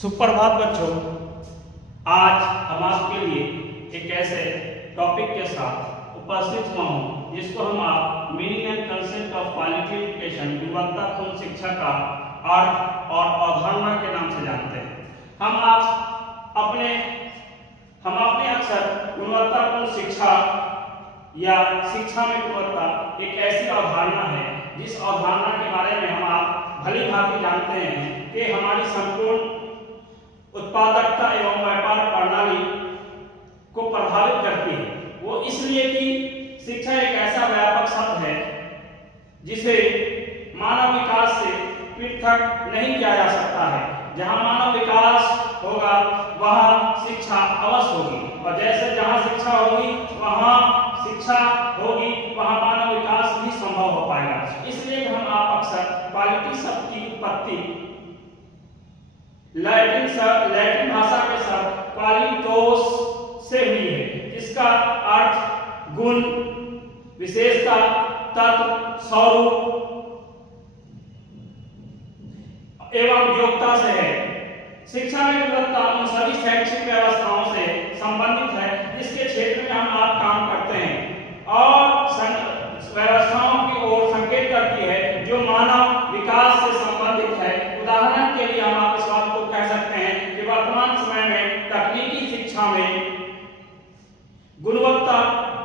सुप्रभात बच्चों, आज हम आपके लिए एक ऐसे टॉपिक के साथ उपस्थित हुआ हूँ जिसको हम आप meaning and concept of quality education गुणवत्तापूर्ण शिक्षा का अर्थ और अवधारणा के नाम से जानते हैं। हम अपने अक्सर गुणवत्तापूर्ण शिक्षा या शिक्षा में गुणवत्ता एक ऐसी अवधारणा है जिस अवधारणा के बारे में हम आप भली भांति जानते हैं कि हमारी संपूर्ण उत्पादकता एवं व्यापार प्रणाली को प्रभावित करती है। वो इसलिए कि शिक्षा एक ऐसा व्यापक शब्द है जिसे मानव विकास से पृथक नहीं किया जा सकता है। जहां मानव विकास होगा वहां शिक्षा अवश्य होगी, और जैसे जहां शिक्षा होगी वहां मानव विकास भी संभव हो पाएगा। इसलिए हम आप अक्सर क्वालिटी शब्द की उत्पत्ति लैटिन भाषा के शब्द क्वालिटोस से हुई है, जिसका अर्थ गुण, विशेषता, तत्व, स्वरूप एवं योग्यता से है। शिक्षा में गुणवत्ता उन सभी शैक्षिक व्यवस्थाओं से संबंधित है जिसके क्षेत्र में हम आप काम करते हैं और व्यवस्थाओं की ओर संकेत करती है जो मानव विकास से संबंधित है। उदाहरण के लिए हम आप इस बात को कह सकते हैं कि वर्तमान समय में तकनीकी शिक्षा में गुणवत्ता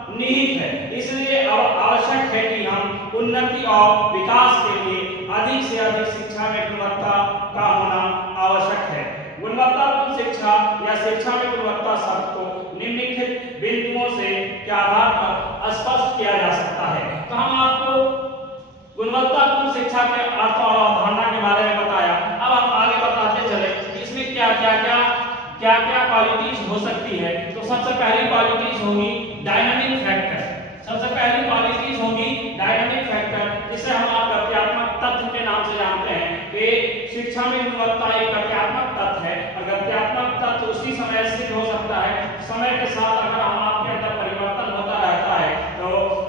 निहित है। इसलिए आवश्यक है कि हम उन्नति और विकास के लिए अधिक से अधिक शिक्षा में गुणवत्ता का होना आवश्यक है। गुणवत्तापूर्ण शिक्षा या शिक्षा में गुणवत्ता शब्द को निम्नलिखित बिंदुओं से के आधार पर स्पष्ट किया जा सकता है। तो हम आपको गुणवत्तापूर्ण शिक्षा के अर्थ और अवधारणा के बारे में बताया। अब हम आगे बताते चले कि इसमें क्या क्वालिटीज हो सकती है। तो सबसे पहली क्वालिटीज होगी डायनामिक फैक्टर। जिसे हम आप गत्यात्मक तत्व के नाम से जानते हैं कि शिक्षा में गुणवत्ता एक गत्यात्मक तत्व है, और गत्यात्मक तत्व उसी समय सिद्ध हो सकता है समय के साथ अगर हम आपके अंदर परिवर्तन होता रहता है। तो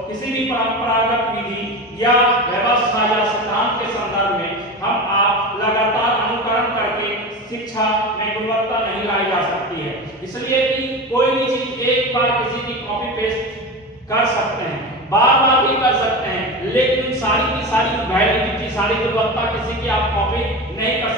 किसी भी परंपरागत विधि या व्यवस्था या सिद्धांत के संदर्भ में हम आप लगातार अनुकरण करके शिक्षा में गुणवत्ता नहीं लाई जा सकती है। इसलिए कि कोई भी चीज एक बार किसी की कॉपी पेस्ट कर सकते हैं, बार-बार भी कर सकते हैं, लेकिन सारी की सारी वैलिडिटी, सारी गुणवत्ता किसी की आप कॉपी नहीं कर